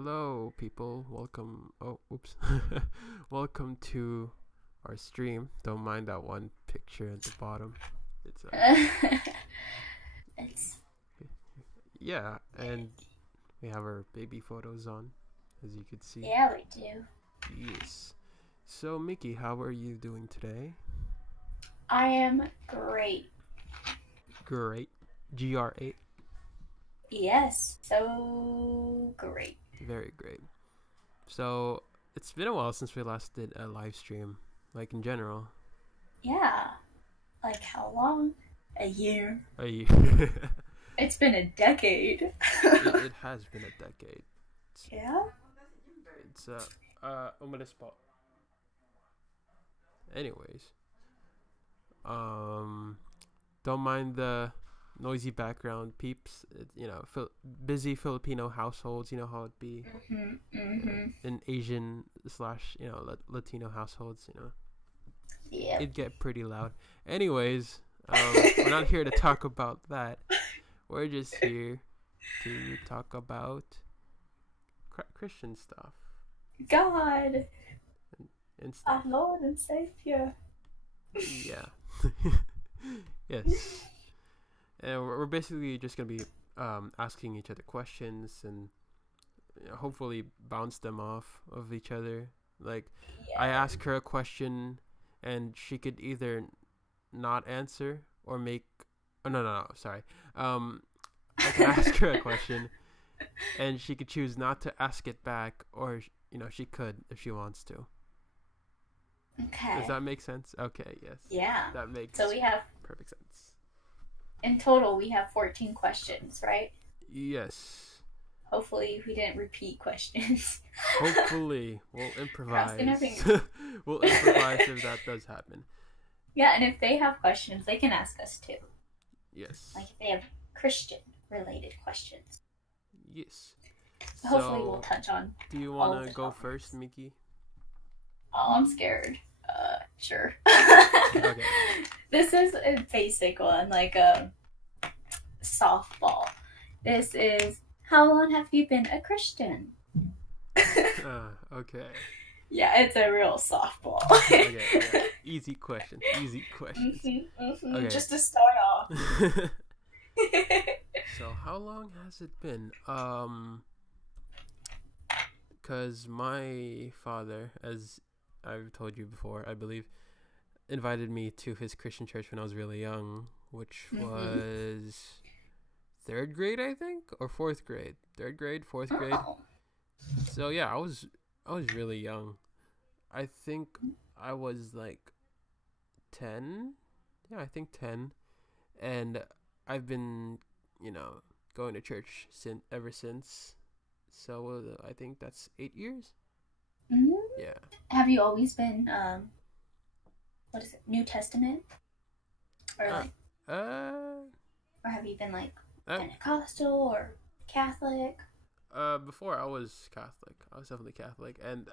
Hello, people. Welcome. Oh, oops. Welcome to our stream. Don't mind that one picture at the bottom. It's It's yeah, and we have our baby photos on, as you could see. yeah, we do. Yes. So, Mickey, how are you doing today? I am great. Great. GR8. Yes, so great. Very great. So, it's been a while since we last did a live stream, like in general. Yeah, like how long? A year. A year. It's been a decade. it has been a decade. Yeah. It's on the spot. Anyways, don't mind the noisy background, peeps. Busy Filipino households. You know how it be. In Asian slash Latino households. Yeah. It'd get pretty loud. Anyways, we're not here to talk about that. We're just here to talk about Christian stuff God, and stuff. our Lord and Savior. Yeah. Yes. And we're basically just gonna be asking each other questions and hopefully bounce them off of each other. Like Yeah. I ask her a question, and she could either not answer or make. Oh no, sorry. I can ask her a question, and she could choose not to ask it back, or she could if she wants to. Okay. Does that make sense? Okay, yes. Yeah. That makes So we have, perfect sense. in total, we have 14 questions, right? Yes. Hopefully, we didn't repeat questions. Hopefully, we'll improvise. Crossing our fingers. We'll improvise if that does happen. Yeah, and if they have questions, they can ask us too. Yes. Like if they have Christian-related questions. Yes. Hopefully, we'll touch on. Do you all want of to the go topics. first, Mickey? Oh, I'm scared. Sure. Okay. This is a basic one, like a softball. This is, how long have you been a Christian? Okay. Yeah, it's a real softball. Okay. Yeah. Easy question. Easy questions. Okay. Just to start off. So how long has it been? Cause my father, as I've told you before, I believe, invited me to his Christian church when I was really young, which was third grade, I think, or fourth grade. Third grade, fourth grade. Oh. So yeah, I was really young. I think I was like 10. Yeah, I think 10, and I've been going to church ever since. So I think that's 8 years. Mm-hmm. Yeah. Have you always been, what is it, New Testament? Or like, or have you been like Pentecostal or Catholic? Before I was Catholic. I was definitely Catholic, and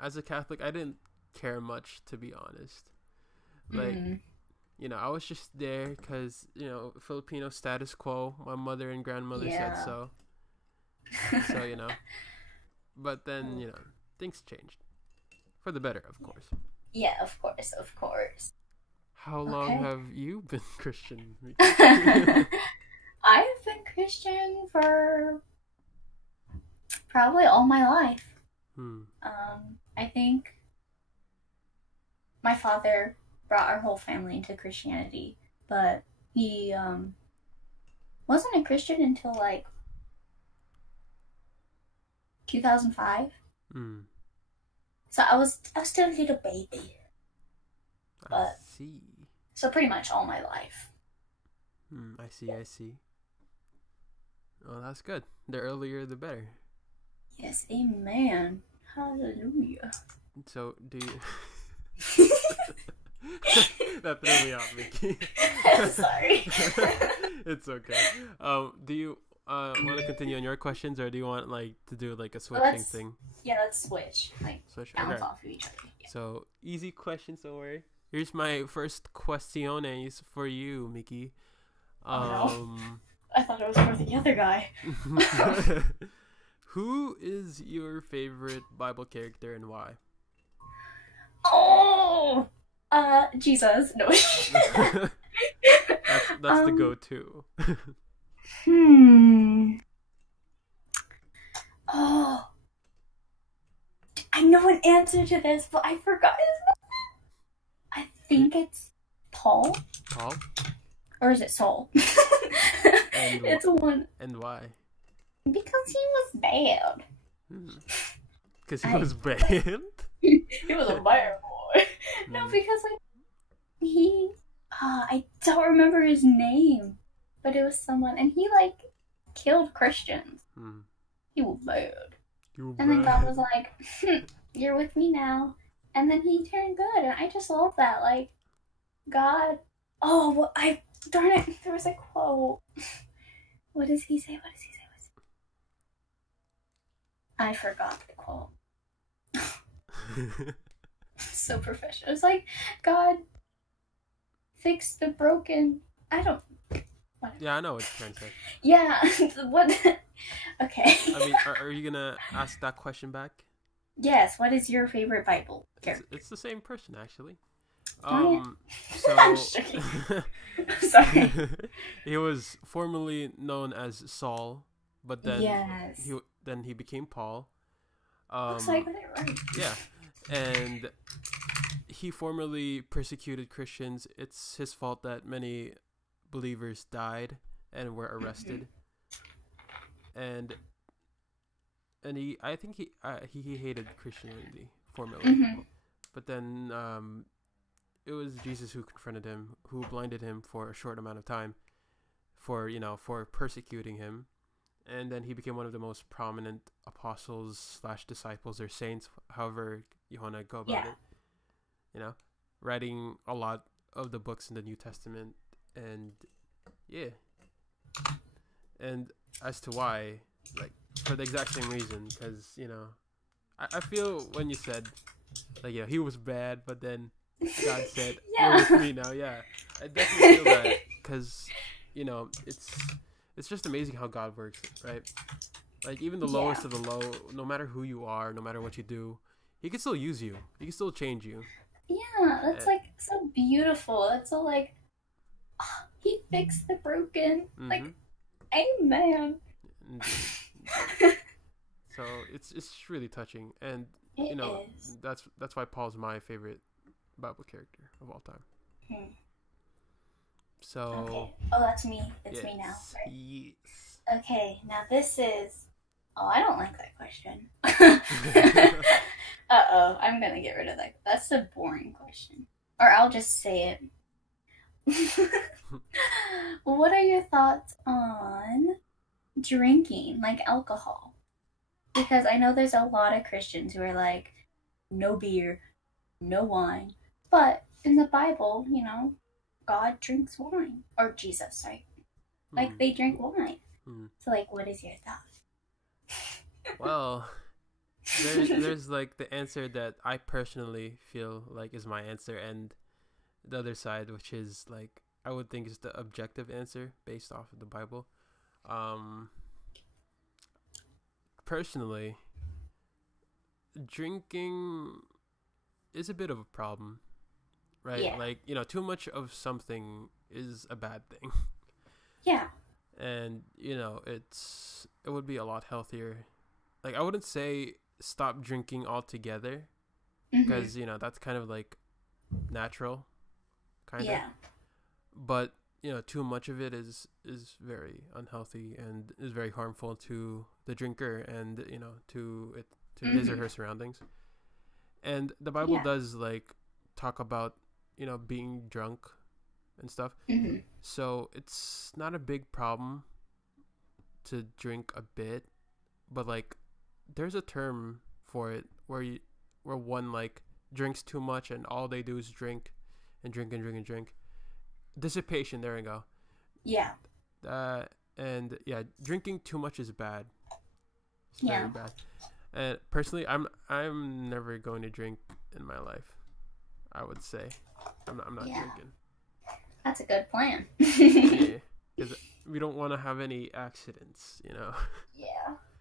as a Catholic, I didn't care much, to be honest. Like, I was just there because Filipino status quo. My mother and grandmother said so. So but then things changed for the better, of course. Yeah, of course. How long have you been Christian? I've been Christian for probably all my life. I think my father brought our whole family into Christianity, but he wasn't a Christian until like 2005. So I was still a little baby. I see. So pretty much all my life. I see. Oh, that's good. The earlier, the better. Yes, amen. Hallelujah. So, do you... That threw me off, Mickey. Sorry. It's okay. Do you want to continue on your questions, or do you want to do like a switching thing? Yeah, let's switch. Switch. Bounce off of each other. Yeah. So easy questions, don't worry. Here's my first questiones for you, Mickey. No. I thought it was for the other guy. Who is your favorite Bible character and why? Oh, Jesus. No. That's the go-to. Oh, I know an answer to this, but I forgot his name. I think it's Paul. Paul? Or is it Saul? It's one. And why? Because he was bad. Because he was bad? He was a bad boy. No, because like he, I don't remember his name, but it was someone, and he like killed Christians. He was bad. And then God was like, "You're with me now," and then he turned good, and I just love that. Like, God. Oh, well, darn it! There was a quote. What does he say? I forgot the quote. So professional. It's like, God, fix the broken. I don't. Whatever. Yeah, I know what you're trying to say. Yeah. What? Okay. I mean, are you gonna ask that question back? Yes. What is your favorite Bible character? It's the same person, actually. So I'm sorry. He was formerly known as Saul, but then yes. he became Paul. Looks like I got it right. Yeah, and he formerly persecuted Christians. It's his fault that many believers died and were arrested. And I think he hated Christianity formerly. But then it was Jesus who confronted him, who blinded him for a short amount of time for persecuting him. And then he became one of the most prominent apostles / disciples or saints, however you want to go about it. Writing a lot of the books in the New Testament. And and as to why, like, for the exact same reason, because I feel when you said like he was bad, but then God said you're with me now. Yeah, I definitely feel that, because it's just amazing how God works, right? Like, even the lowest of the low, no matter who you are, no matter what you do, he can still use you. He can still change you. Yeah, that's like so beautiful. That's so like, he fixed the broken. Like, amen. So it's really touching, and it is. that's why Paul's my favorite Bible character of all time. So okay. Oh, that's me. It's me now. Right? Yes. Okay, now this is. Oh, I don't like that question. I'm gonna get rid of that. That's a boring question. Or I'll just say it. What are your thoughts on drinking, like alcohol? Because I know there's a lot of Christians who are like, no beer, no wine. But in the Bible, God drinks wine. Or Jesus, sorry. Like, they drink wine. So, like, what is your thought? Well, there's like the answer that I personally feel like is my answer, and the other side, which is like I would think is the objective answer based off of the Bible. Personally, drinking is a bit of a problem, right? Yeah. Like, too much of something is a bad thing. Yeah. And it would be a lot healthier. Like, I wouldn't say stop drinking altogether, because that's kind of like natural, kind of. But too much of it is very unhealthy and is very harmful to the drinker and to his or her surroundings. And the Bible does like talk about being drunk and stuff. So it's not a big problem to drink a bit, but like there's a term for it where one like drinks too much and all they do is drink and drink and drink and drink. Dissipation, there we go. Yeah. And drinking too much is bad. It's very bad. And personally, I'm never going to drink in my life. I would say I'm not drinking. That's a good plan. Because we don't want to have any accidents, Yeah.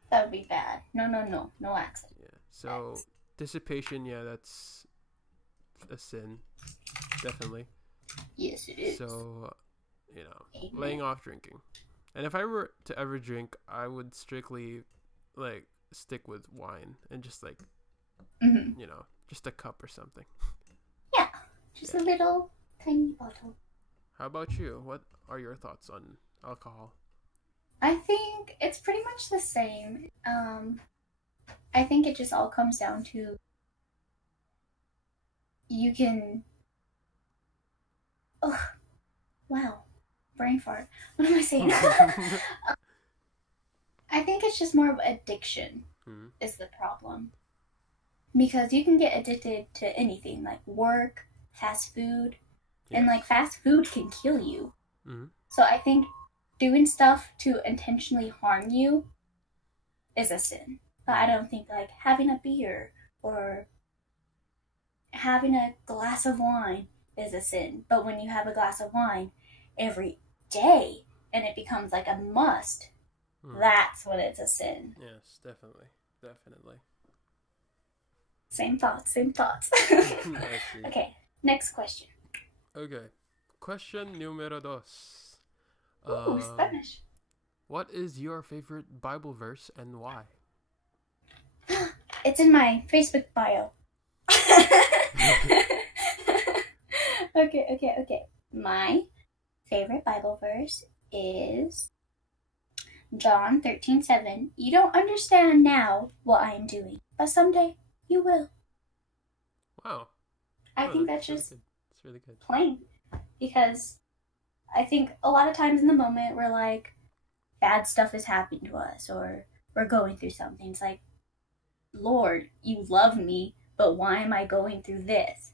That would be bad. No accent. Yeah. So dissipation, yeah, that's a sin, definitely. Yes, it is. So, Amen. laying off drinking. And if I were to ever drink, I would strictly like stick with wine and just like, just a cup or something. Yeah, just a little tiny bottle. How about you? What are your thoughts on alcohol? I think it's pretty much the same. I think it just all comes down to you can. Oh, wow, brain fart. What am I saying? I think it's just more of addiction is the problem. Because you can get addicted to anything, like work, fast food, and like fast food can kill you. So I think doing stuff to intentionally harm you is a sin. But I don't think like having a beer or having a glass of wine is a sin. But when you have a glass of wine every day and it becomes like a must, that's when it's a sin. Yes, definitely. Same thoughts. Okay, next question. Okay. Question número dos. Ooh, Spanish. What is your favorite Bible verse and why? It's in my Facebook bio. Okay. My favorite Bible verse is John 13:7. You don't understand now what I am doing, but someday you will. Wow. I think that's just it's really good. Plain. Because I think a lot of times in the moment we're like, bad stuff is happening to us or we're going through something. It's like, Lord, you love me, but why am I going through this?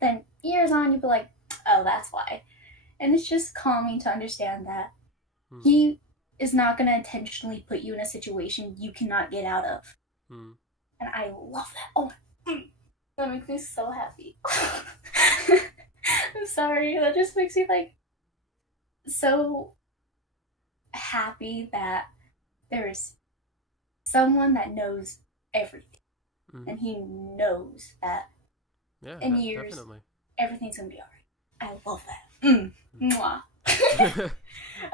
Then years on, you'll be like, oh, that's why. And it's just calming to understand that He is not going to intentionally put you in a situation you cannot get out of. And I love that. Oh, that makes me so happy. I'm sorry. That just makes me like so happy that there is someone that knows everything. And He knows that in years, definitely. Everything's going to be all right. I love that. Mwah.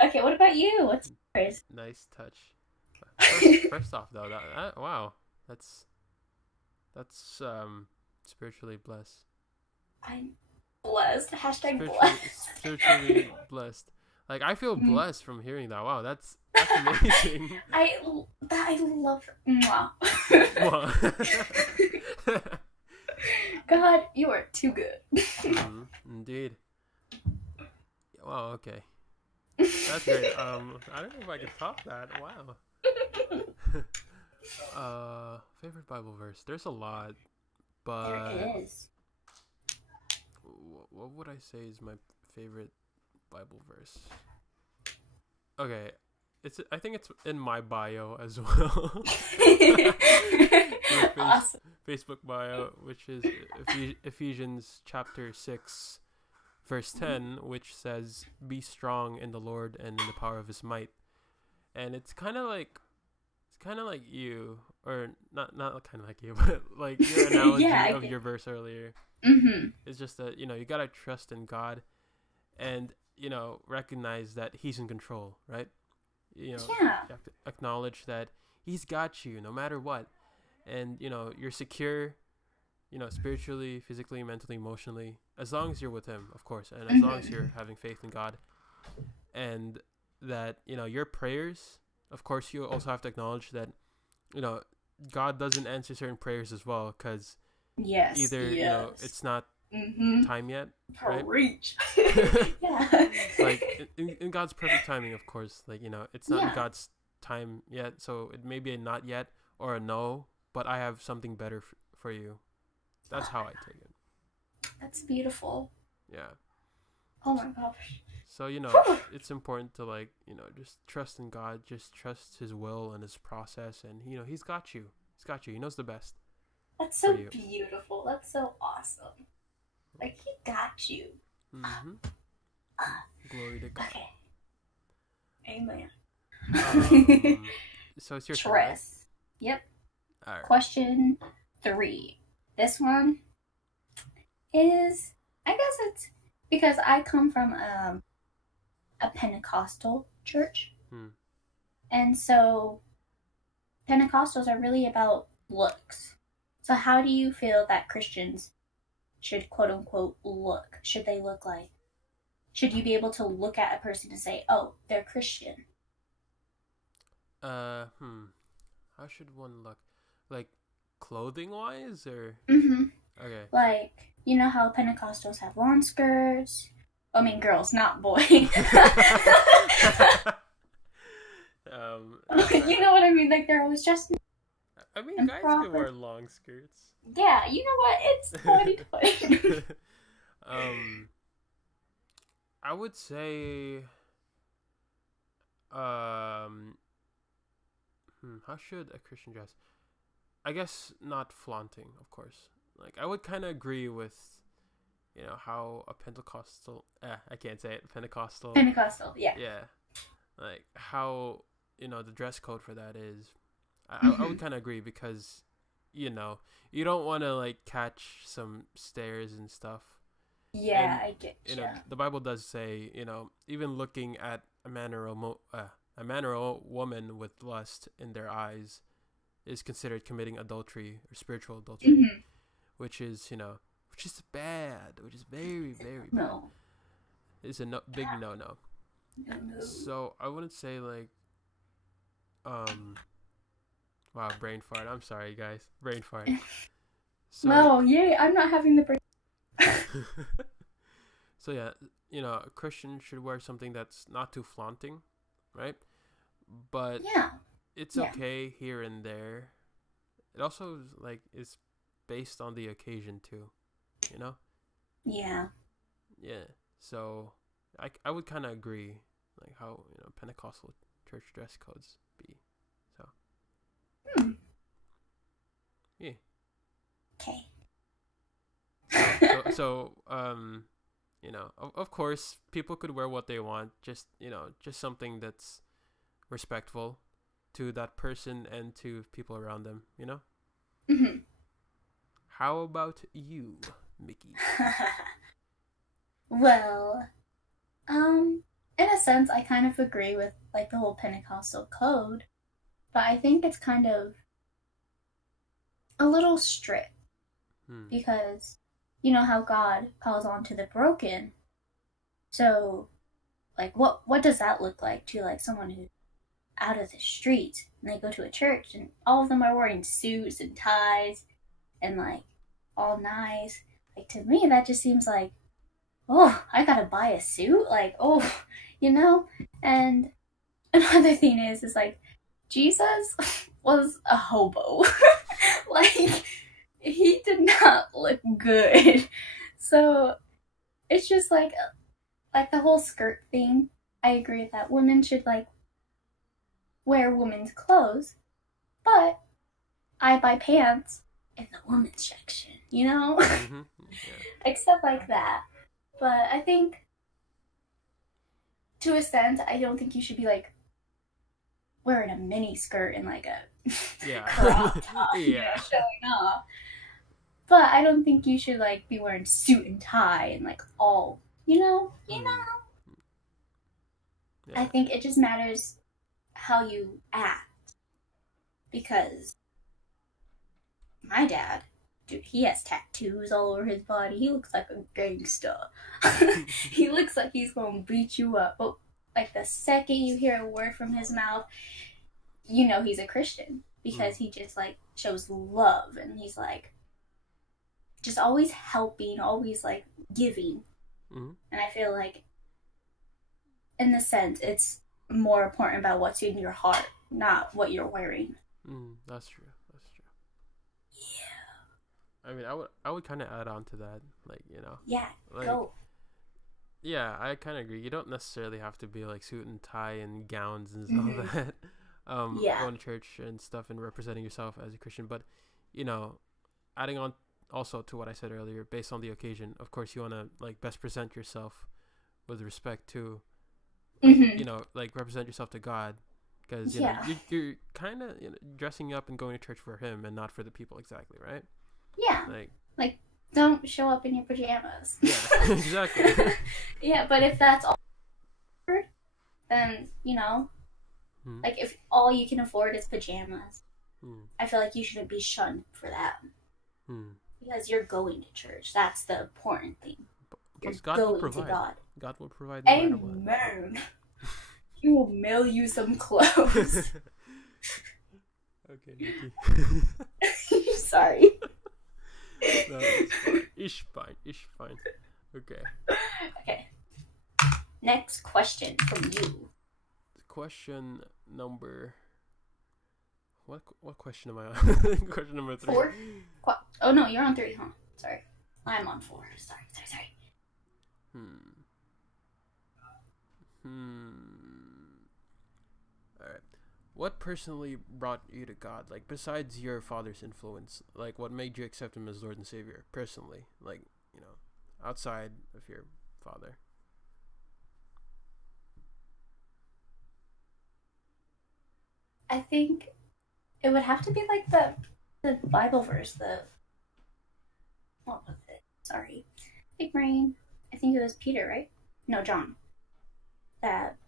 Okay, what about you? What's yours? Nice touch. First off, though, that wow, that's spiritually blessed. I'm blessed. Hashtag blessed. Spiritually blessed. Like I feel blessed from hearing that. Wow, that's amazing. I love. Mwah. God, you are too good. Indeed. Wow. Okay. That's great. I don't know if I can top that. Wow. Favorite Bible verse. There's a lot, but there is. What would I say is my favorite Bible verse? Okay, I think it's in my bio as well. Awesome. Facebook bio, which is Ephesians chapter 6, verse 10, which says, "Be strong in the Lord and in the power of His might." And it's kind of like you, or not kind of like you, but like your analogy of your verse earlier. It's just that you gotta trust in God, and recognize that He's in control, right? You have to acknowledge that He's got you no matter what, and you're secure, spiritually, physically, mentally, emotionally, as long as you're with Him, of course, and as long as you're having faith in God, and that your prayers, of course, you also have to acknowledge that God doesn't answer certain prayers as well, because either it's not time yet, right? Reach. Like in God's perfect timing, of course, like it's not in God's time yet, so it may be a not yet or a no, but I have something better for you. That's how I take it. That's beautiful. Yeah. Oh my gosh. So it's important to just trust in God, just trust His will and His process, and He's got you. He knows the best. That's so beautiful. That's so awesome. Like He got you. Glory to God. Okay. Amen. So it's your Tress. Yep. All right. Question 3. This one is, I guess it's because I come from a Pentecostal church. And so Pentecostals are really about looks. So how do you feel that Christians should quote unquote look? Should they look like? Should you be able to look at a person and say, "Oh, they're Christian"? How should one look? Like clothing wise or Okay. Like, you know how Pentecostals have long skirts? I mean girls, not boys. You know what I mean? Like they're always just I mean guys can wear long skirts. Yeah, you know what? It's 2020. I would say how should a Christian dress? I guess not flaunting, of course. Like I would kind of agree with, how a Pentecostal. I can't say it. Pentecostal. Pentecostal, yeah. Yeah, like how the dress code for that is. I would kind of agree because, you don't want to like catch some stares and stuff. Yeah, and, I get you. The Bible does say, even looking at a man or a woman with lust in their eyes is considered committing adultery or spiritual adultery, which is bad, which is very, very bad. No. It's a big no. So I wouldn't say like, wow, brain fart. I'm sorry, guys, brain fart. So, no, yay! I'm not having the brain. So yeah, a Christian should wear something that's not too flaunting, right? But it's okay here and there. It also is based on the occasion too, Yeah. Yeah. So I would kind of agree, like how Pentecostal church dress codes be. So. Yeah. Okay. So of course, people could wear what they want. Just something that's respectful to that person and to people around them. How about you, Miki? Well, in a sense, I kind of agree with like the whole Pentecostal code, but I think it's kind of a little strict because you know how God calls on to the broken. So, like, what does that look like to like someone who's out of the street and they go to a church and all of them are wearing suits and ties and like all nice? Like to me, that just seems like, oh, I gotta buy a suit. Like, oh, And another thing is like Jesus was a hobo. Like he did not look good. So it's just like the whole skirt thing. I agree that women should like wear women's clothes, but I buy pants in the women's section, Yeah. Except like that. But I think to a extent, I don't think you should be like wearing a mini skirt and like a crop top, showing off. But I don't think you should like be wearing suit and tie and like all, Yeah. I think it just matters how you act. Because my dad, dude, he has tattoos all over his body. He looks like a gangster. He looks like he's gonna beat you up. But like the second you hear a word from his mouth, he's a Christian. Because he just like shows love and he's like just always helping, always like giving. And I feel like in the sense it's more important about what's in your heart, not what you're wearing. That's true. Yeah. I mean, I would kind of add on to that, like Yeah, like, go. Yeah, I kind of agree. You don't necessarily have to be like suit and tie and gowns and all that. Going to church and stuff and representing yourself as a Christian, but adding on also to what I said earlier, based on the occasion, of course you want to like best present yourself with respect to like, like represent yourself to God, because you're kind of dressing up and going to church for him and not for the people, exactly, right? Yeah, like don't show up in your pajamas. Yeah, exactly. Yeah, but if that's all, then like if all you can afford is pajamas, I feel like you shouldn't be shunned for that. Because you're going to church. That's the important thing. You're God going will provide. to God. God will provide no matter what. Amen. He will mail you some clothes. Okay, Miki. Sorry. No, it's fine. Ish fine. Okay. Okay. Next question from you. Question number... What question am I on? Question number 3. 4? Oh no, you're on 3, huh? Sorry. I'm on 4. Sorry. Alright. What personally brought you to God? Like, besides your father's influence, like, what made you accept him as Lord and Savior, personally? Like, outside of your father. I think it would have to be like the Bible verse, what was it? Sorry. Big brain. I think it was Peter, right? No, John. That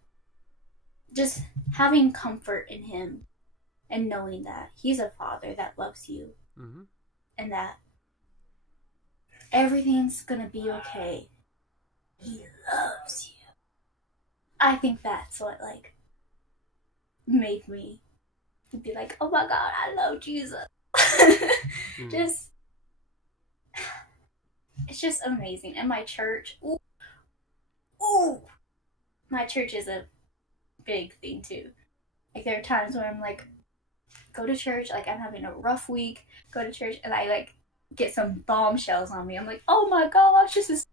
just having comfort in him and knowing that he's a father that loves you and that everything's gonna be okay. He loves you. I think that's what made me be like, oh my God, I love Jesus. It's just amazing. And my church, my church is a big thing too. Like there are times where I'm like, go to church, like I'm having a rough week, go to church, and I get some bombshells on me. I'm like, oh my gosh, this is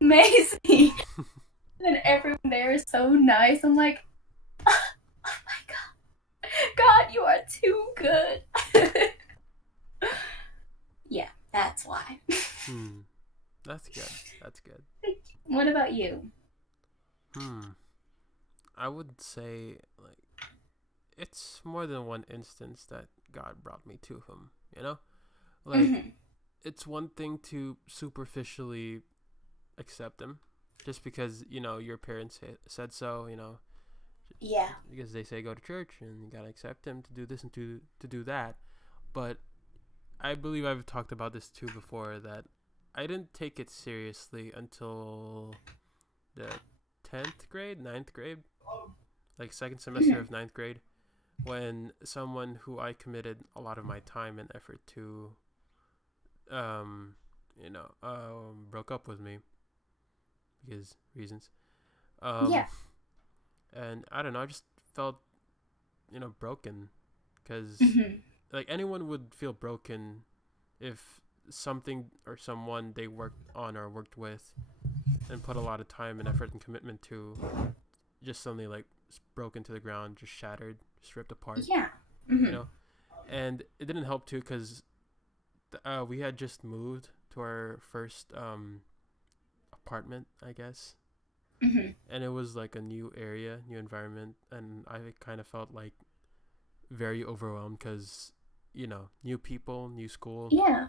amazing. And everyone there is so nice. I'm like, oh my God, God, you are too good. Yeah, that's why. That's good. What about you? I would say, it's more than one instance that God brought me to him, It's one thing to superficially accept him just because, your parents said so, Yeah. Because they say go to church and you gotta accept him to do this and to do that. But I believe I've talked about this too before, that I didn't take it seriously until the 10th grade, 9th grade, like second semester of 9th grade, when someone who I committed a lot of my time and effort to, broke up with me because reasons. Yeah. And I don't know, I just felt, broken, because like anyone would feel broken if something or someone they worked on or worked with and put a lot of time and effort and commitment to just suddenly broken to the ground, just shattered, just ripped apart. Yeah. And it didn't help too because we had just moved to our first apartment, I guess. And it was a new area, new environment, and I kind of felt very overwhelmed because new people, new school. Yeah.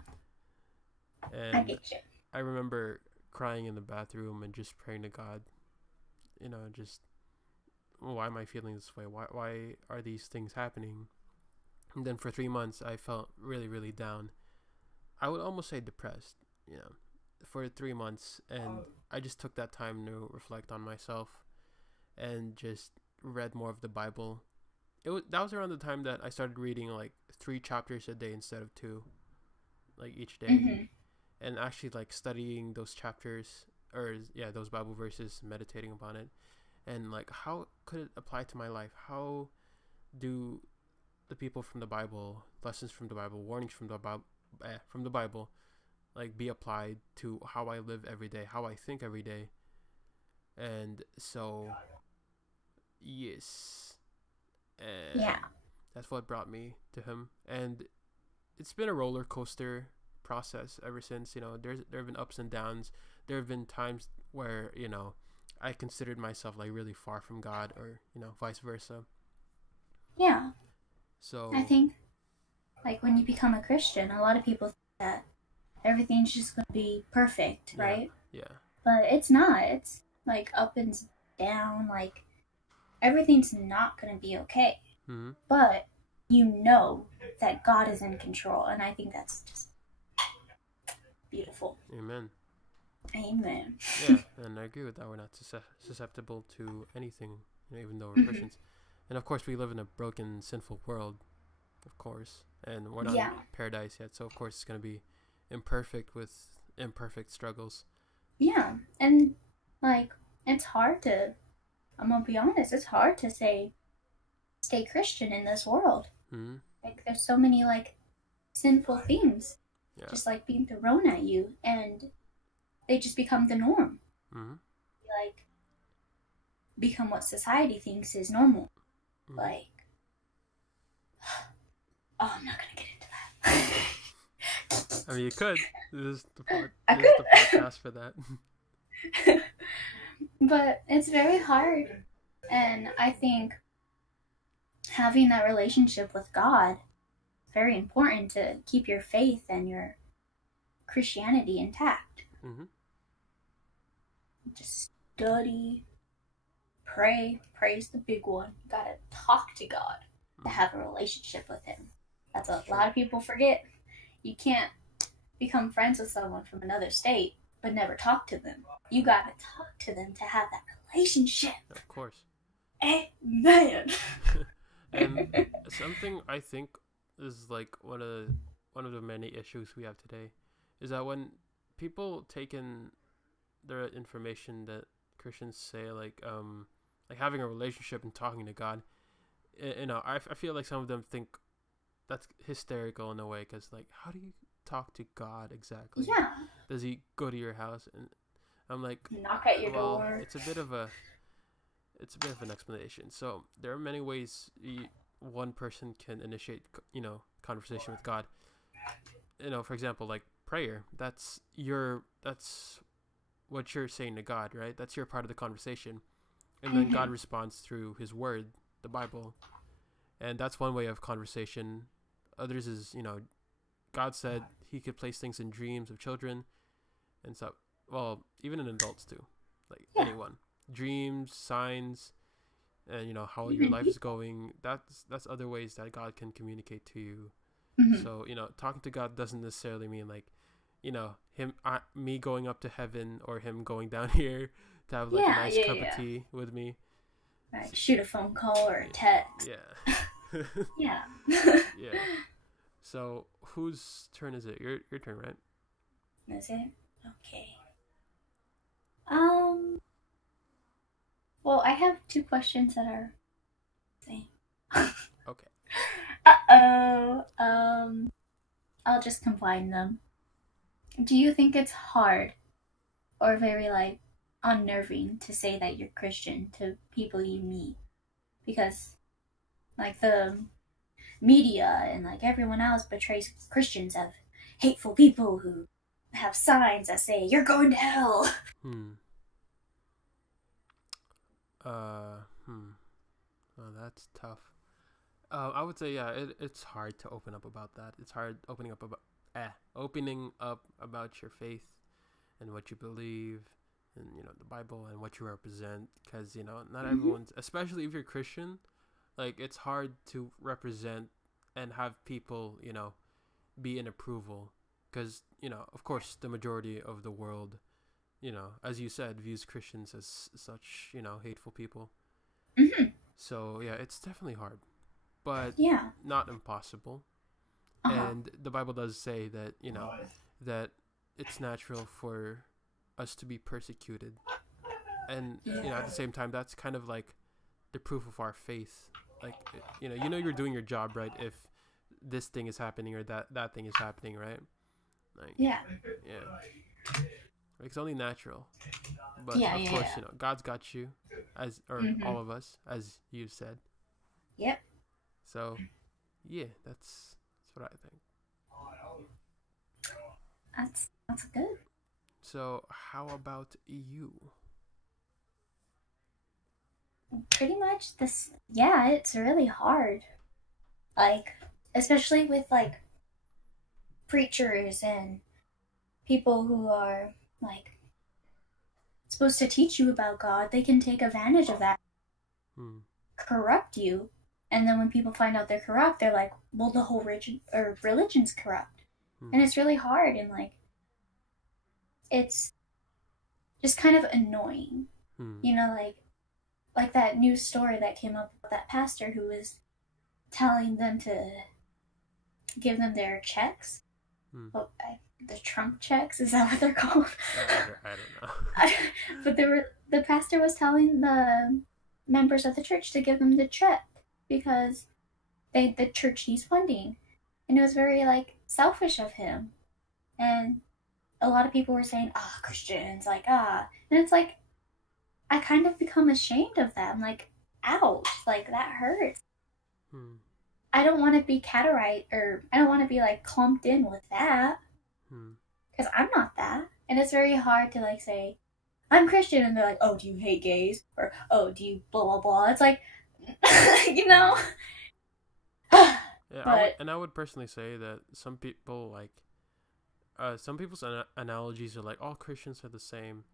And I get you. I remember crying in the bathroom and just praying to God, just, why am I feeling this way? Why are these things happening? And then for 3 months, I felt really, really down. I would almost say depressed, for 3 months. And I just took that time to reflect on myself and just read more of the Bible. That was around the time that I started reading 3 chapters a day instead of 2, each day. And actually studying those chapters, or those Bible verses, meditating upon it, and how could it apply to my life? How do the people from the Bible, lessons from the Bible, warnings from the Bible, be applied to how I live every day, how I think every day? And so, yes, and that's what brought me to him. And it's been a roller coaster process ever since. There have been ups and downs. There have been times where I considered myself really far from God, or vice versa. Yeah. I So think, like, when you become a Christian, a lot of people think that everything's just going to be perfect, yeah, right? yeah, But it's not. It's like up and down. Like, everything's not going to be okay. mm-hmm. But you know that God is in control. And I think that's just beautiful. Amen. Amen. Yeah, and I agree with that. We're not susceptible to anything, even though we're Christians. And of course, we live in a broken, sinful world, of course, and we're not in Yeah. paradise yet. So of course, it's gonna be imperfect with imperfect struggles. Yeah. And, like, it's hard to, I'm going to be honest, it's hard to stay Christian in this world. Mm-hmm. Like, there's so many, like, sinful things Yeah. just, like, being thrown at you. And they just become the norm. Mm-hmm. Like, become what society thinks is normal. Mm-hmm. Like, oh, I'm not gonna get into that. I mean, you could. This is I this is the could. podcast for that. But it's very hard. And I think having that relationship with God is very important to keep your faith and your Christianity intact. Mm-hmm. Just study, pray. Pray's the big one. You gotta talk to God to have a relationship with Him. That's what a lot of people forget. You can't become friends with someone from another state but never talk to them. You gotta talk to them to have that relationship. Of course. Amen. And something I think is like one of the many issues we have today is that when people take in their information that Christians say like having a relationship and talking to God, I feel like some of them think that's hysterical in a way because like how do you talk to God exactly? Yeah. Does he go to your house? And I'm like, knock at your door. It's a bit of an explanation. So there are many ways one person can initiate, conversation with God. For example, like prayer. That's what you're saying to God, right? That's your part of the conversation, and then God responds through His Word, the Bible, and that's one way of conversation. Others is, God said He could place things in dreams of children, and so, well, even in adults too, like anyone, dreams, signs, and how your life is going. That's other ways that God can communicate to you. So talking to God doesn't necessarily mean like me going up to heaven or him going down here to have like a nice cup of tea with me. Right, shoot a phone call or a text. Yeah. Yeah. Yeah. So whose turn is it? Your turn, right? Is it? Okay. Well, I have two questions that are same. Okay. Uh-oh. I'll just combine them. Do you think it's hard or very like unnerving to say that you're Christian to people you meet? Because like the media and like everyone else portrays Christians as hateful people who have signs that say you're going to hell. Oh, that's tough. I would say it's hard to open up about that. It's hard opening up about your faith and what you believe, and the Bible and what you represent. Because not everyone's, especially if you're Christian, like it's hard to represent and have people be in approval. Because of course, the majority of the world, as you said, views Christians as such hateful people. So yeah, it's definitely hard, but not impossible. And the Bible does say that that it's natural for us to be persecuted, and at the same time, that's kind of like the proof of our faith. Like you're doing your job right if this thing is happening or that thing is happening, right? Like yeah. It's only natural, but of course God's got you, all of us, as you said. Yep. So yeah, that's what I think. That's good. So how about you? pretty much this. Yeah, it's really hard. Like, especially with like preachers and people who are like supposed to teach you about God, they can take advantage of that, corrupt you. And then when people find out they're corrupt, they're like, well, the whole religion's corrupt. And it's really hard, and like, it's just kind of annoying. You know, like that news story that came up with that pastor who was telling them to give them their checks. The Trump checks, is that what they're called? I don't know. But the pastor was telling the members of the church to give them the check because the church needs funding, and it was very like selfish of him. And a lot of people were saying, Christians, like, and it's like, I kind of become ashamed of them. Like, ouch, like that hurts. I don't want to be catarite, or I don't want to be like clumped in with that, because I'm not that. And it's very hard to like say, I'm Christian, and they're like, oh, do you hate gays? Or, oh, do you blah, blah, blah. It's like, you know? Yeah, but I would personally say that some people, like, some people's analogies are like, all Christians are the same.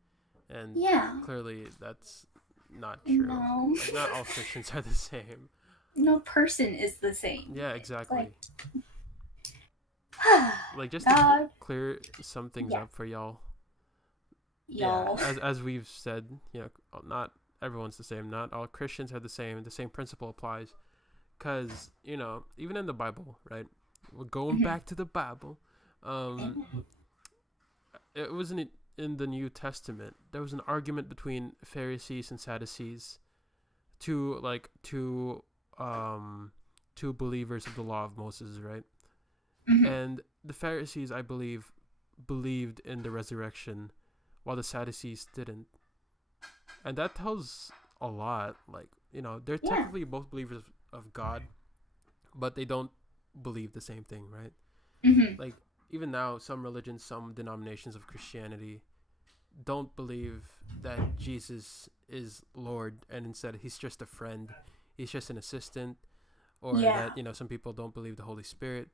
And clearly that's not true. No. Like, not all Christians are the same. No person is the same. Yeah, exactly. Like, just God. to clear some things up for y'all. Y'all. Yeah, as we've said, you know, not everyone's the same. Not all Christians are the same. The same principle applies. Because, you know, even in the Bible, right? We're going back to the Bible. It wasn't in the New Testament. There was an argument between Pharisees and Sadducees, two believers of the law of Moses, right? And the Pharisees, I believe, believed in the resurrection, while the Sadducees didn't. And that tells a lot. Like, you know, they're technically both believers of God, but they don't believe the same thing, right? Like, even now, some religions, some denominations of Christianity don't believe that Jesus is Lord, and instead he's just a friend, he's just an assistant, or that, you know, some people don't believe the Holy Spirit,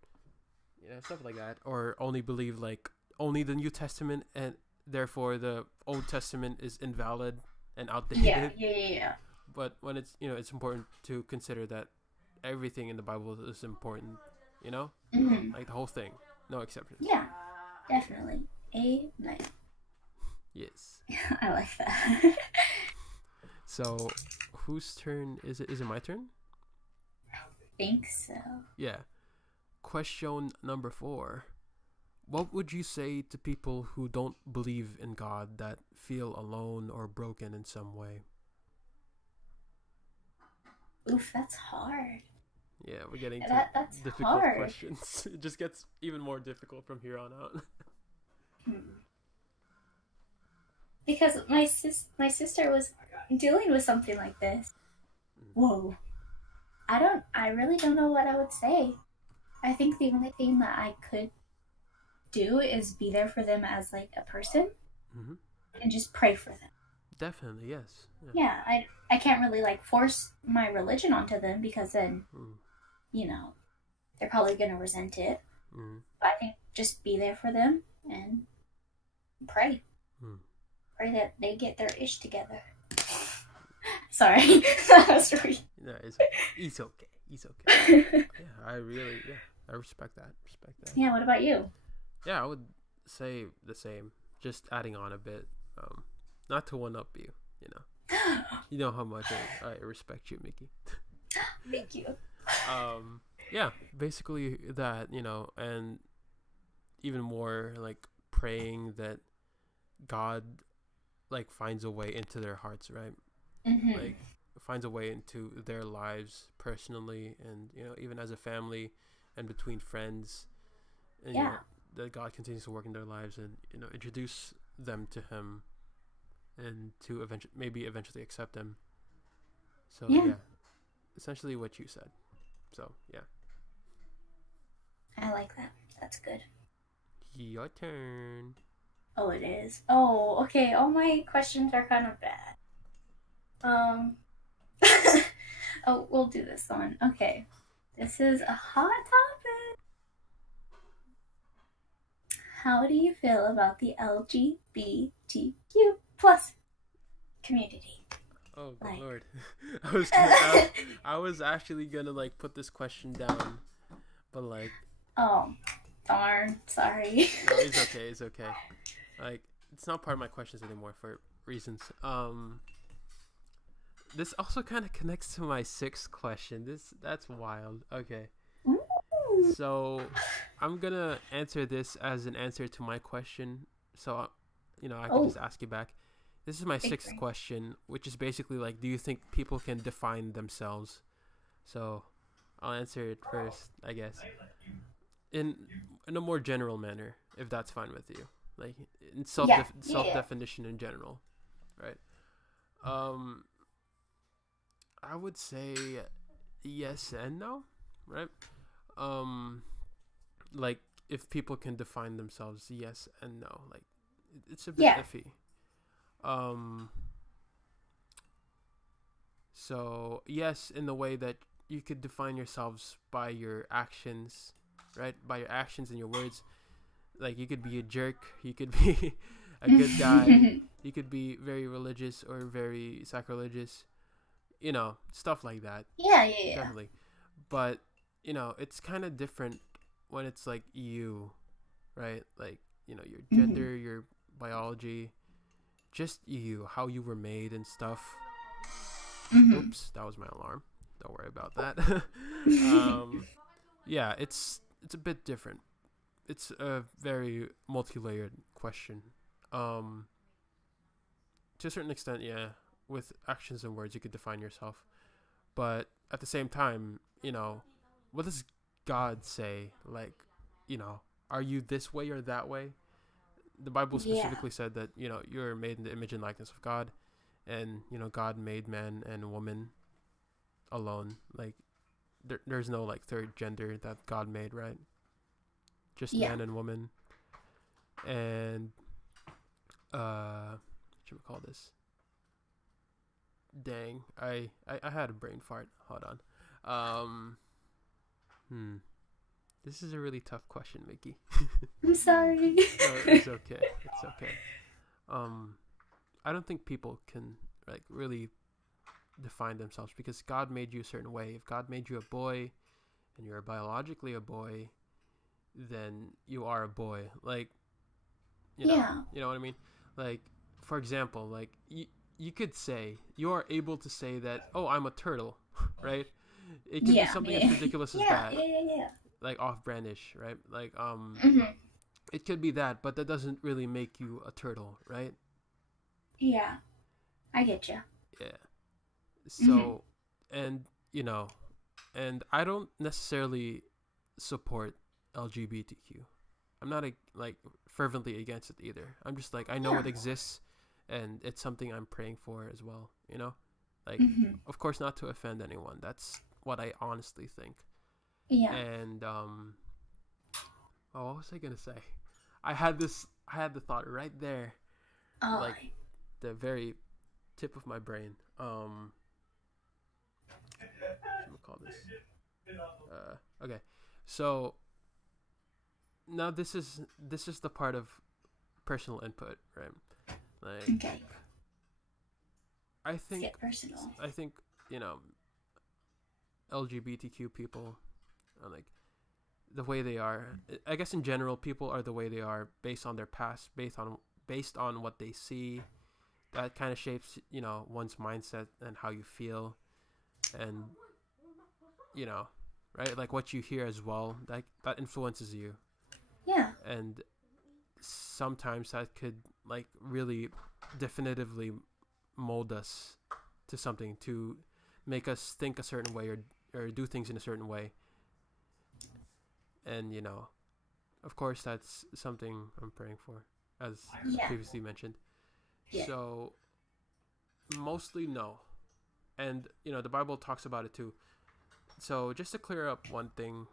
you know, stuff like that, or only believe like only the New Testament, and therefore the Old Testament is invalid and outdated. Yeah. But when it's, you know, it's important to consider that everything in the Bible is important, you know, like the whole thing, no exceptions. Yeah, definitely. Amen. Yes. I like that. So, whose turn is it? Is it my turn? I think so. Yeah. Question number 4. What would you say to people who don't believe in God, that feel alone or broken in some way? Oof, that's hard. Yeah, we're getting to that's difficult hard. questions. It just gets even more difficult from here on out. Because my sister was dealing with something like this. Whoa. I really don't know what I would say. I think the only thing that I could do is be there for them as like a person and just pray for them. Definitely, yes. Yeah, I can't really like force my religion onto them, because then, you know, they're probably going to resent it. But I think just be there for them and pray. Pray that they get their ish together. Sorry. That was really... No, it's okay. It's okay. Yeah, I respect that. Yeah, what about you? Yeah, I would say the same. Just adding on a bit. Not to one up you, you know. You know how much I respect you, Miki. Thank you. Yeah, basically that, you know, and even more like praying that God like finds a way into their hearts, right? Like finds a way into their lives personally, and, you know, even as a family and between friends, and you know, that God continues to work in their lives, and, you know, introduce them to Him, and to eventually accept Him. So yeah, essentially what you said. So yeah, I like that. That's good. Your turn. Oh, it is. Oh, okay. All my questions are kind of bad. Oh, we'll do this one. Okay. This is a hot topic. How do you feel about the LGBTQ plus community? Oh, good Like, lord. I was actually gonna like put this question down, but like, oh, darn. Sorry. no, it's okay. It's okay. Like, it's not part of my questions anymore for reasons. This also kind of connects to my sixth question. That's wild. Okay. Ooh. So, I'm gonna answer this as an answer to my question. So, I could Oh, just ask you back. This is my big sixth brain. question, which is basically like, do you think people can define themselves? So, I'll answer it first, I guess, in in a more general manner, if that's fine with you, like in Yeah, self yeah. definition in general, right? Um, I would say yes and no, right? Um, like if people can define themselves, yes and no. Like it's a bit Yeah. iffy. Um, so yes, in the way that you could define yourselves by your actions, right? By your actions and your words. Like you could be a jerk, you could be a good guy, you could be very religious or very sacrilegious, stuff like that. Yeah, yeah, yeah. Definitely. But, it's kind of different when it's like you, right? Like, your Mm-hmm. gender, your biology, just you, how you were made and stuff. Mm-hmm. Oops, that was my alarm. Don't worry about that. um, yeah, it's a bit different. It's a very multi-layered question. Um, to a certain extent, yeah, with actions and words, you could define yourself. But at the same time, what does God say? Like, you know, are you this way or that way? The Bible Yeah. specifically said that, you're made in the image and likeness of God. And, God made man and woman alone. Like, there's no, like, third gender that God made, right? Just Yeah. man and woman. And what should we call this? Dang, I had a brain fart. Hold on. Um, hmm. This is a really tough question, Mickey. I'm sorry. No, it's okay. It's okay. Um, I don't think people can like really define themselves because God made you a certain way. If God made you a boy and you're biologically a boy, then you are a boy. Like, Yeah. you know what I mean? Like, for example, like you could say you are able to say that, oh, I'm a turtle, right? It could be Yeah. something as Yeah. ridiculous as Yeah. that, Yeah. Yeah. like off-brandish, right? Like, Mm-hmm. it could be that, but that doesn't really make you a turtle, right? Yeah. I get you. Yeah. Mm-hmm. So, and you know, and I don't necessarily support LGBTQ. I'm not like fervently against it either. I'm just like I know Yeah. it exists, and it's something I'm praying for as well. Like Mm-hmm. of course not to offend anyone. That's what I honestly think. Yeah. And oh, what was I gonna say? I had the thought right there, Oh. like the very tip of my brain. What should we call this? Okay, so now this is the part of personal input, right? Like Okay. I Let's think get personal. I think you know LGBTQ people are like the way they are. I guess in general, people are the way they are based on their past, based on what they see. That kind of shapes one's mindset and how you feel, and you know, right? Like what you hear as well. That influences you, Yeah. and sometimes that could like really definitively mold us to something to make us think a certain way or do things in a certain way. And of course that's something I'm praying for, as Yeah. previously mentioned. Yeah. So mostly no. And the Bible talks about it too. So just to clear up one thing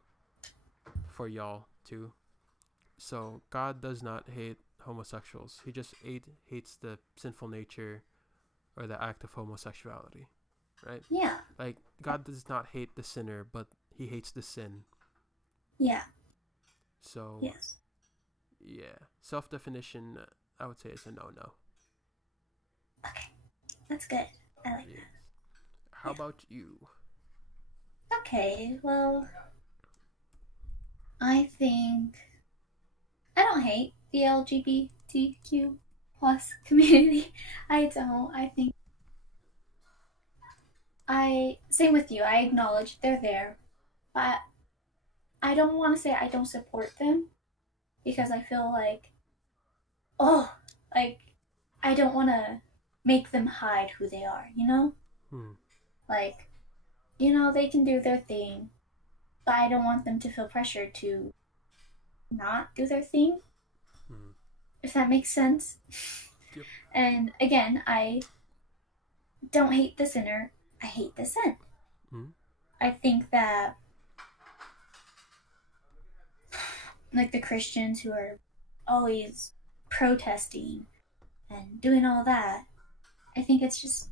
for y'all too. So God does not hate homosexuals. He just hates the sinful nature or the act of homosexuality. right? Yeah. Like, God does not hate the sinner, but he hates the sin. Yeah. So, yes. Yeah. Self-definition, I would say, is a no-no. Okay. That's good. I like that. How about you? Okay, well, I think I don't hate the LGBTQ plus community. I don't. I think same with you. I acknowledge they're there, but I don't want to say I don't support them because I feel like, oh, like I don't want to make them hide who they are, you know? Like, they can do their thing, but I don't want them to feel pressured to not do their thing. If that makes sense. Yep. And again, I don't hate the sinner. I hate the sin. I think that, like, the Christians who are always protesting and doing all that, I think it's just,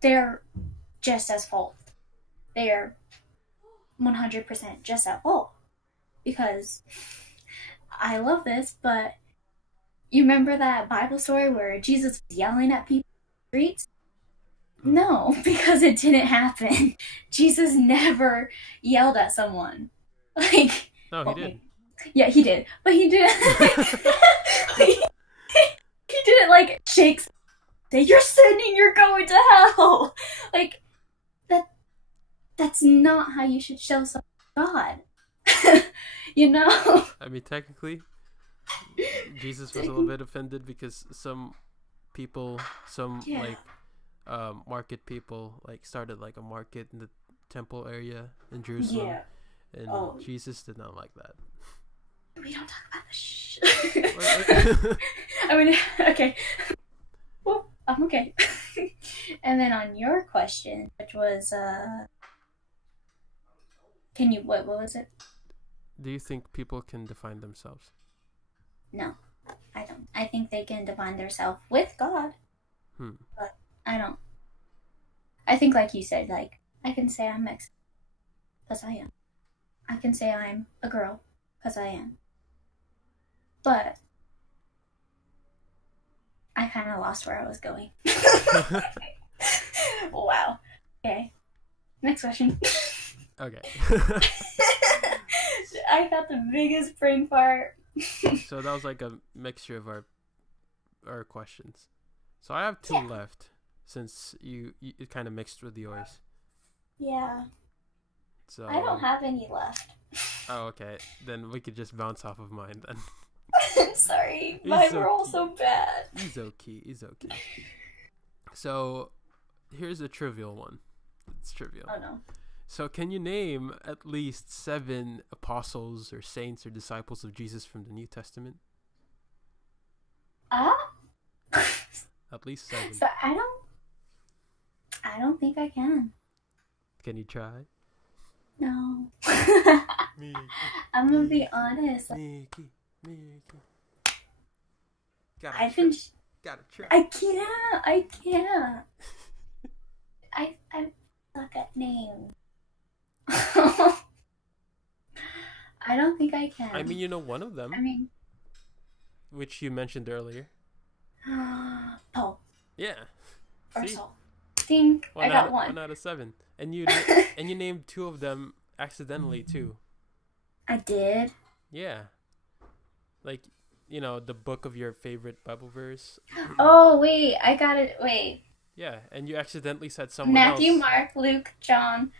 they're just as fault. They're 100% just at fault. Because I love this, but you remember that Bible story where Jesus was yelling at people in the streets? No, because it didn't happen. Jesus never yelled at someone. Like, no, he did. Yeah, he did, but he didn't. he didn't like shake. Say, "You're sinning. You're going to hell." Like that. That's not how you should show some God. I mean, technically, Jesus was a little bit offended because some people, market people, like, started like a market in the temple area in Jerusalem. Yeah. And Jesus did not like that. We don't talk about this. I mean, okay. Well, I'm okay. And then on your question, which was, what was it? Do you think people can define themselves? No, I don't. I think they can define themselves with God. But I don't. I think, like you said, like, I can say I'm Mexican, because I am. I can say I'm a girl, because I am. But I kind of lost where I was going. Wow. Okay. Next question. Okay. I got the biggest brain fart. So that was like a mixture of our questions. So I have two left, since you it kind of mixed with yours. Yeah. So I don't have any left. Oh, okay. Then we could just bounce off of mine then. Sorry, mine were all so bad. It's okay. So here's a trivial one. It's trivial. Oh no. So can you name at least 7 apostles or saints or disciples of Jesus from the New Testament? At least 7. So I don't think I can. Can you try? No. Miki, I'm gonna be honest. Miki. Gotta try. I can't. I suck at names. I don't think I can. I mean, you know one of them. I mean, which you mentioned earlier. Paul. Yeah. Or Saul. Think I got one. 1 out of 7, and you named 2 of them accidentally too. I did. Yeah. Like, the book of your favorite Bible verse. Oh wait, I got it. Wait. Yeah, and you accidentally said someone Matthew, else. Mark, Luke, John.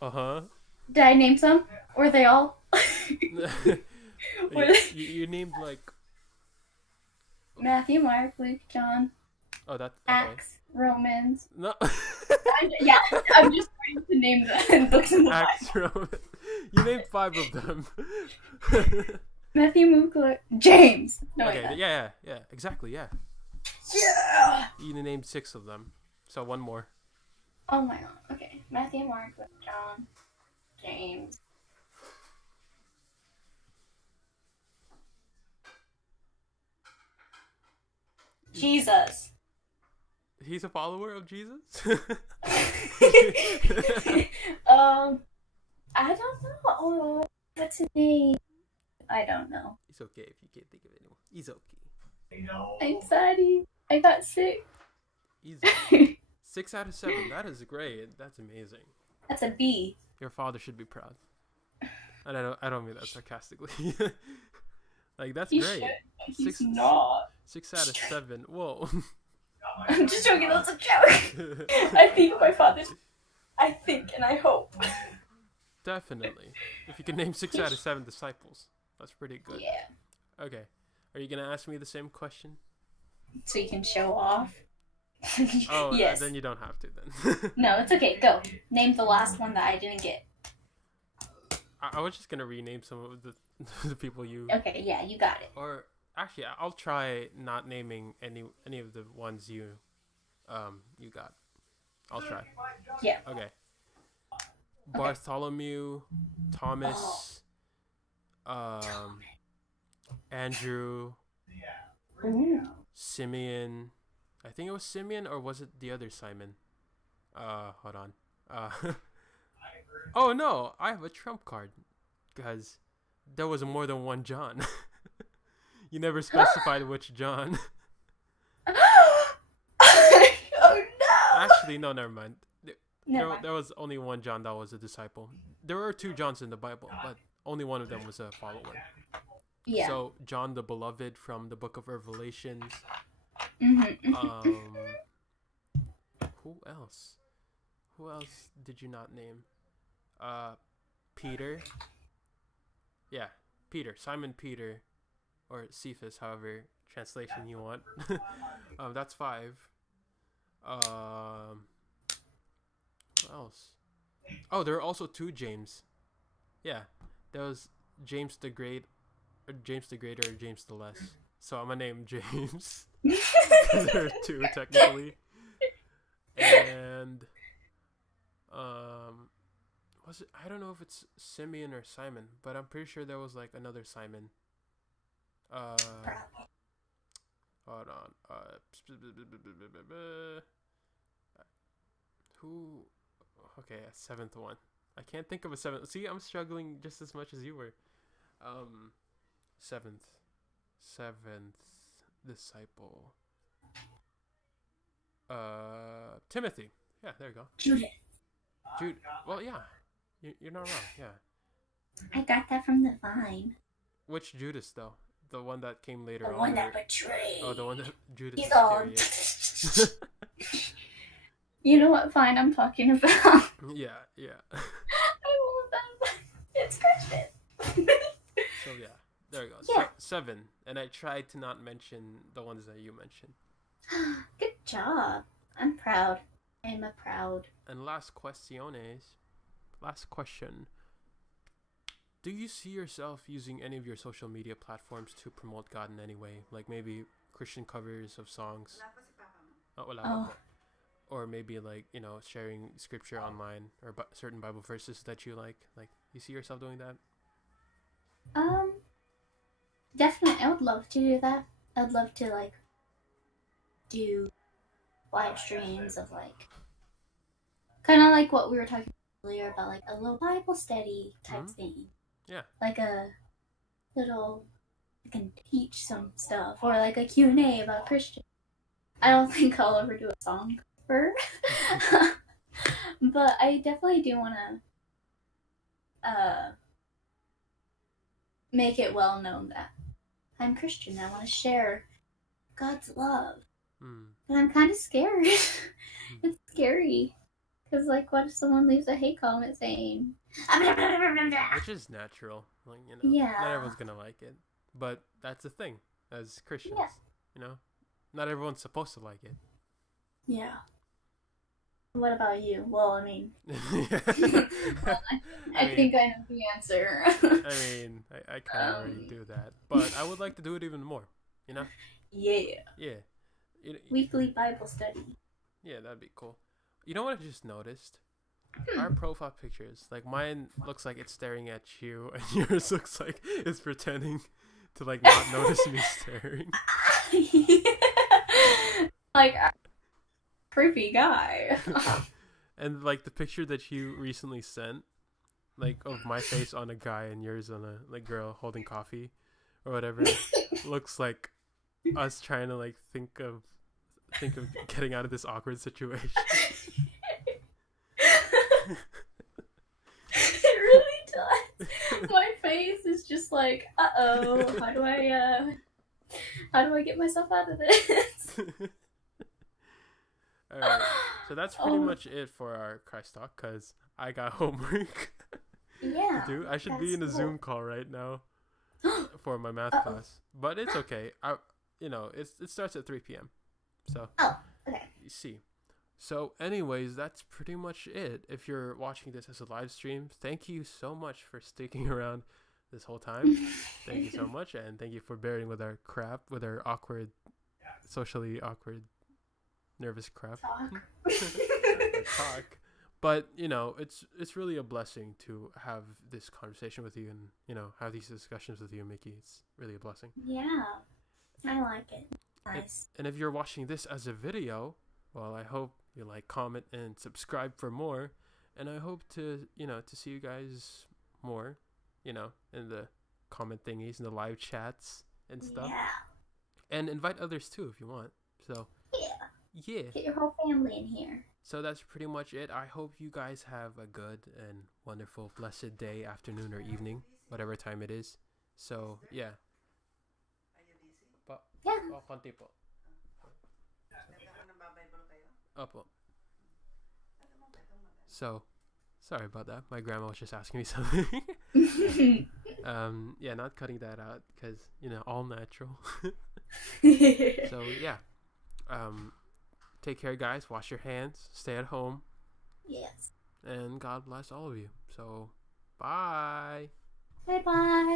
Uh-huh. Did I name some? Were they all? you named like Matthew, Mark, Luke, John. Oh, that's okay. Acts, Romans. No. I'm just trying to name the books in the Acts, Bible. Romans. You named 5 of them. Matthew, Luke, James. No, okay, yeah, exactly, yeah. Yeah. You named 6 of them, so 1 more. Oh my god. Okay, Matthew, Mark, Luke, John, James. Jesus. He's a follower of Jesus? I don't know. Oh, what's his name? I don't know. It's okay if you can't think of anyone. It's okay. Anxiety. I got sick. Easy. 6 out of 7. That is great. That's amazing. That's a B. Your father should be proud. And I don't mean that sarcastically. Like, that's He great. Should. He's not. 6 out of 7. Whoa. I'm just joking. That's a joke. I think my father's. I think and I hope. Definitely. If you can name 6 out of 7 disciples, that's pretty good. Yeah. Okay. Are you gonna ask me the same question? So you can show off. Oh, yes. Then you don't have to then. No, it's okay. Go. Name the last one that I didn't get. I was just gonna rename some of the people you. Okay, yeah, you got it. Or actually, I'll try not naming any of the ones you got. I'll try. Yeah. Okay. Bartholomew, Thomas, Andrew, Simeon. I think it was Simeon, or was it the other Simon? Hold on. Oh no, I have a trump card, because there was more than one John. You never specified which John. Oh no! Actually, no, never mind. Never. There was only one John that was a disciple. There were 2 Johns in the Bible, but only one of them was a follower. Yeah. So John the Beloved from the Book of Revelations. Mm-hmm. Who else? Who else did you not name? Peter. Yeah, Peter. Simon Peter, or Cephas, however translation you want. That's 5. What else? Oh, there are also 2 James. Yeah, there was James the Great, or James the Greater, or James the Less. So I'm gonna name James. There are 2 technically. And was it? I don't know if it's Simeon or Simon, but I'm pretty sure there was like another Simon. Hold on. Who? Okay, a 7th one. I can't think of a 7th. See, I'm struggling just as much as you were. 7th disciple. Timothy. Yeah, there you go. Judas. Well, yeah. You're not wrong. Yeah. I got that from the Vine. Which Judas though? The one that came later on. The one that betrayed. Oh, the one that Judas. He's all. You know what Vine I'm talking about? Yeah. I love that. It's Christian. So yeah, there you go. Yeah. 7, and I tried to not mention the ones that you mentioned. Good job. I'm proud. I'm a proud. And last question. Do you see yourself using any of your social media platforms to promote God in any way? Like maybe Christian covers of songs? Oh. Or maybe like, sharing scripture online, or certain Bible verses that you like. Like, you see yourself doing that? Definitely. I would love to do that. I would love to like do live streams of like kind of like what we were talking earlier about, like a little Bible study type thing. Yeah. Like a little, I can teach some stuff, or like a Q&A about Christian. I don't think I'll ever do a song for her. But I definitely do want to make it well known that I'm Christian. I want to share God's love. But I'm kind of scared. It's scary. Because, like, what if someone leaves a hate comment saying... Which is natural. Like, Yeah. Not everyone's going to like it. But that's the thing as Christians. Yeah. Not everyone's supposed to like it. Yeah. What about you? Well, I mean... I think I know the answer. I mean, I kind of already do that. But I would like to do it even more, Yeah. Yeah. Weekly Bible study. Yeah, that'd be cool. You know what I just noticed? Our profile pictures, like mine looks like it's staring at you, and yours looks like it's pretending to like not notice me staring. Like, creepy guy. And like the picture that you recently sent, like of my face on a guy and yours on a like girl holding coffee or whatever, looks like us trying to like think of getting out of this awkward situation. It really does. My face is just like, uh-oh, how do I get myself out of this? Alright, so that's pretty much it for our ChristTalk, because I got homework Yeah. to do. I should be in a Zoom call right now for my math class, but it's okay. It starts at 3 p.m. So, okay. You see. So, anyways, that's pretty much it. If you're watching this as a live stream, thank you so much for sticking around this whole time. Thank you so much, and thank you for bearing with our crap, with our awkward, socially awkward, nervous crap. Talk. But, it's really a blessing to have this conversation with you and, have these discussions with you, Miki. It's really a blessing. Yeah, I like it. Nice. And if you're watching this as a video, well, I hope you like, comment, and subscribe for more. And I hope to see you guys more, in the comment thingies and the live chats and stuff. Yeah. And invite others too if you want. So, yeah. Get your whole family in here. So that's pretty much it. I hope you guys have a good and wonderful, blessed day, afternoon, or evening, whatever time it is. So, yeah. Yeah. Oh, konti po. Opo. So, sorry about that. My grandma was just asking me something. Not cutting that out because, all natural. So, yeah. Take care, guys. Wash your hands. Stay at home. Yes. And God bless all of you. So, bye. Bye-bye.